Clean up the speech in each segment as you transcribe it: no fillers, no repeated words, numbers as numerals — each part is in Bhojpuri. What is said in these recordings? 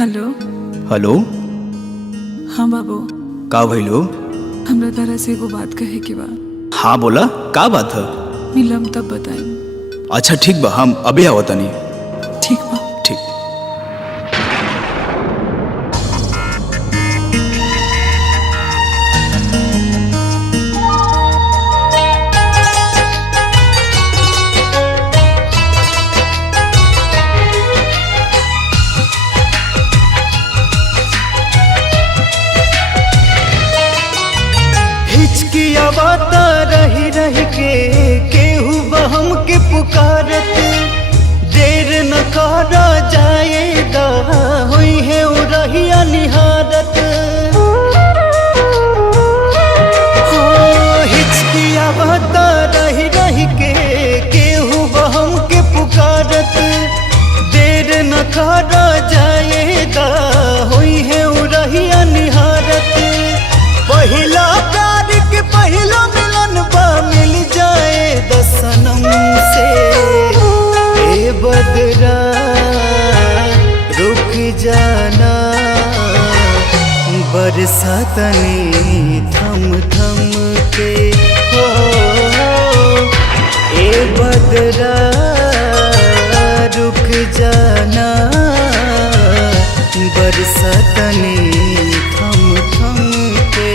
हेलो। हेलो। हाँ बाबू, का भइलो? हमरा तारा से एगो बात कहे के बा। हाँ बोला, का बात है? मिलम तब बताई। अच्छा ठीक बा, हम अभी आवतनी। ठीक बा। ठीक। हिचकियावाता रही रही के केहू बहम के पुकारत, देर न करा जाएगा हुई है उरहिया निहारत। हो हिचकियावाता रही रही के केहू बहम के पुकारत, देर न करा जाएगा हुई है उरहिया निहारत। पहिला पहिला मिलन बा मिल जाए दसनम से, ए बदरा रुक जाना बरसातनी थम थम के। हो ए बदरा रुक जाना बरसातनी थम थम के।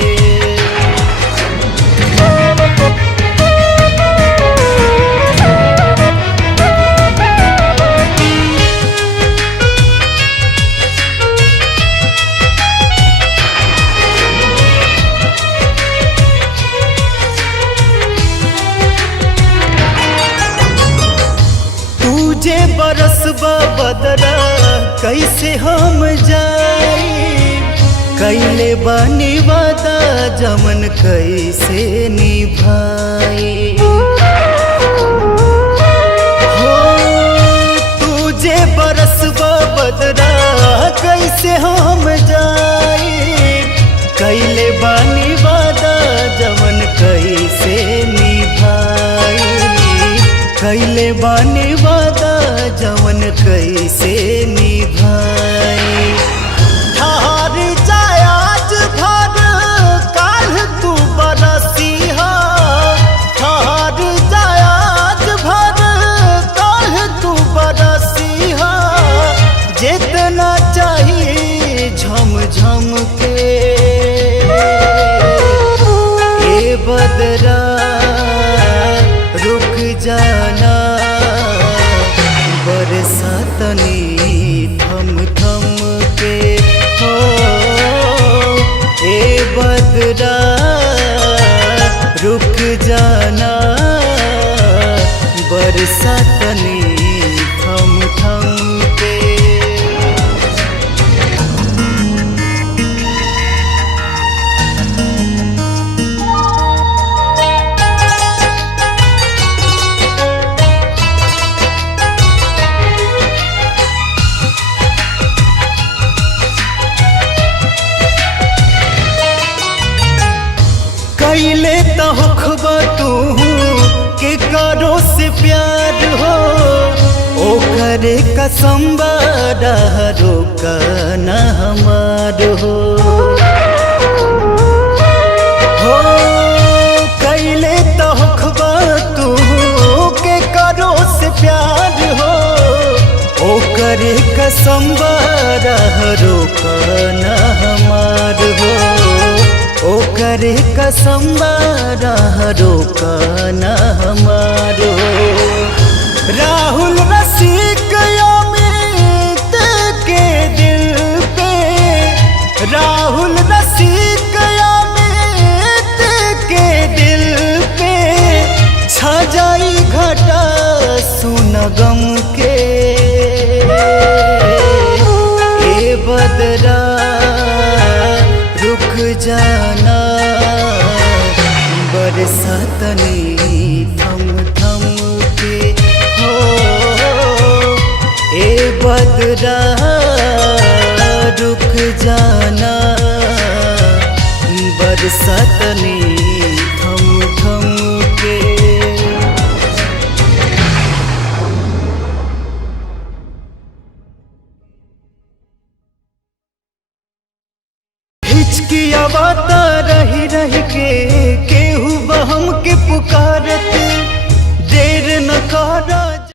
तुझे बरसबा बदरा कैसे हम जाई, कैले बानी वादा जमन कैसे निभाई। हो तुझे बरसबा बदरा कैसे हम जाई, कैले बानी वादा जमन कैसे निभाई। कैले बानी वादा जवन कैसे निभाई। ठहर जाए आज भर काल तू बरसिहा, ठहर जाए आज भर काल तू बरसिहा। जितना चाहिए झम झम के, ए बदरा रुक जाना बरसातनी थम थम के। हो ए बदरा रुक जाना बरसातनी थम थम के। कैले तहखबा तू के करो से प्यार हो, ओ करे कसम बारो का न हमार हो। हो कैले तहखबा तू के करो से प्यार हो, ओ करे कसम बारो का न हमार हो। ओ करे कसम बारो का न हमारो। राहुल रसिक अमित के दिल पे, राहुल रसिक अमित के दिल पे छा जाई घटा सुन गम के। ए बदरा रुक जाना बरसातनी थम थम के। हो ए बदरा रुक जाना बरसातनी थम थम के। गवाता रही रही के केहू बहम के पुकारत देर न करा